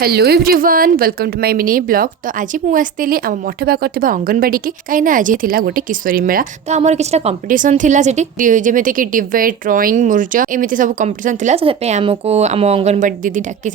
Hello everyone welcome to my mini blog. तो आज मुझे आसती आम मठ पाक अंगनवाड़ी की कहीं आज थी गोटे किशोरी मेला। तो आमर किसी कंपटीशन थिला जमी कि डिबेट ड्रॉइंग मुर्ज एमती सब कंपटीशन थिला। तो आमको आम अंगनवाड़ी दीदी डाकी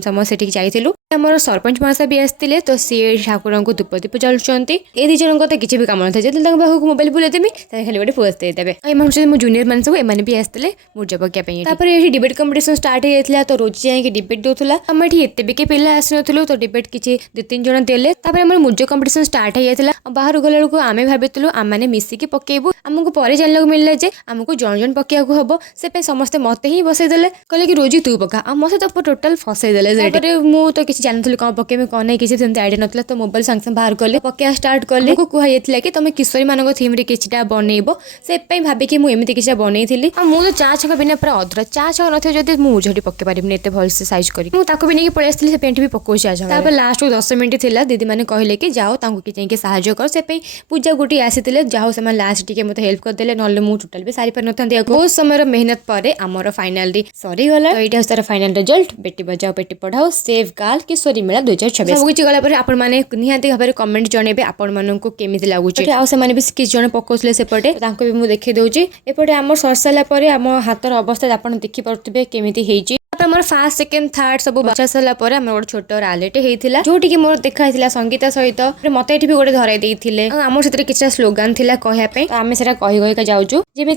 समस्त जाइलु। आमर सरपंच महाशय भी आसते तो सी ठाकुर को धूप दीप जलुंट ये दी जन तो किसी भी कम ना जो पाखक मोबाइल बुलेदेवी खाली गोटे पोज देदेवे। मो जूनियर मैंने सब एम भी आसते मुर्जा पकाई ये डिबेट कंपटीशन स्टार्ट हो जाता। तो रोज जाए डिबेट दूसरा आम ये एत भी पिला आसनु। तो डिबेट किसी दु तीन जन देले मुर्ज कंपटीशन स्टार्ट हो जाता। बाहर गला बेलू आम भावुँ आम मैंने मिसिकी पकेबू आमको पर जानक मिलला जे आमको जन जन पकेबू हम से समस्ते मत ही बसईदे कहले कि रोजी तू पका आ मत तो टोटाल फसईदे। मुझे तो किसी जानते कौन पकेबी कौन नहीं किसी सेमती आइडिया ना। तो मोबाइल सांगे सांगे बाहर कले पकेया स्टार्ट कले कहला कि तुम किशोरी मान थीम किसी बनइब से भाविकी मुझे किसी बनई थी। मुझे चा छक बिना पूरा अधुरा चा छक न जब मुझे पके पारिनी एत भलसे साइज कर भी नहीं पलि आसती से पेंट भी पकाऊ चा छक। लास्ट को 10 मिनट थी दीदी मैंने कहले कि जाओ कि साहाଯ୍य कर से पूजा गोटी आसी जाओ से लास्ट टी मत हेल्प करदे ना मुझे टोटाल भी सारी पार ना। बहुत समय मेहनत पर आमर फाइनाल सरीगला। तो यहाँ तार final result Beti Bachao Beti Padhao safe girl किशोरी मेला 2026 सब किसी गला आपण मैंने निहाती भाव में कमेंट जनइबे आपण मानक केमी लगुच। आने भी किसी जन पकाउले सेपटे भी मुझे देखी दूसरी एपटे आम सर सारापर आम हाथर अवस्था आप देखिपे केमी मोर फास्ट सेकेंड थर्ड सब बचा सारा पर गोटे छोट रैलीटे होता जो मोर देखा संगीता सहित मत ये भी गोटे धरई देते आम से किसी स्लोगान थी कहवाई। आम से कही जाऊँ जमी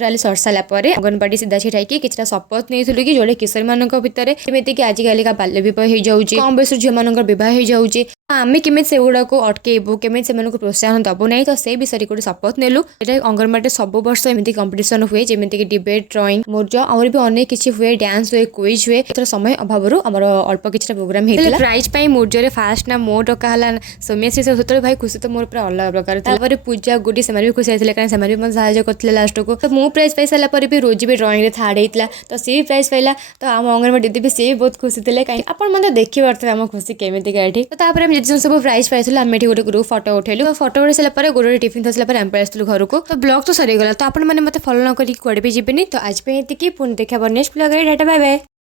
रैली सर सारापर अंगनवाड़ी सीधा छिड़ा किसी शपथ नहीं कि जोड़े किशोरी मान भितर जमीती कि आजिकल का बाल्य विवाह हो जाऊँगी कम बयस झील मान बहुत हो जाऊँगी आम केमी से गुड़ा को अटकेबू केमी से प्रोत्साहन दबू ना। तो से विषय गोटे शपथ नेलु। अंगनवाड़ी सब वर्ष एमती कंपटीशन हुए जमीती कि डिबेट ड्रॉइंग मुर्ज और भी अनेक किसी हुए डांस हुए क्विज हुए तो समय अभाव आम अल्प किसी प्रोग्राम होता प्राइज पाई मुर्जरे फास्ट ना मो डकाला सौम्यश्री से भाई खुशी तो मोर पूरा अलग प्रकार पूजा गुडी से भी खुशी होती कहीं भी मतलब साहय करते लास्ट को। तो मु प्राइज पाई सारापर भी रोजी भी ड्रॉइंग रे थर्ड होता तो सी भी प्राइज पाइला। तो आम अंगनवाड़ी दीदी भी सी भी बहुत खुशी थे कहीं आप देखी पारे आम खुशी केमी ये। तो सब प्राइज पाइल आम गोटे ग्रुप फटो उठेलु फटो उठे सारापर गोटे टिफिन थी आम पलू घर को। तो ब्लॉग तो सरीगला तो आपने मत फलो न करी कुआडे भी जीवेनी। तो आज पे पुणी देखा नेक्स्ट ब्लॉग रे टाटा बाय बाय।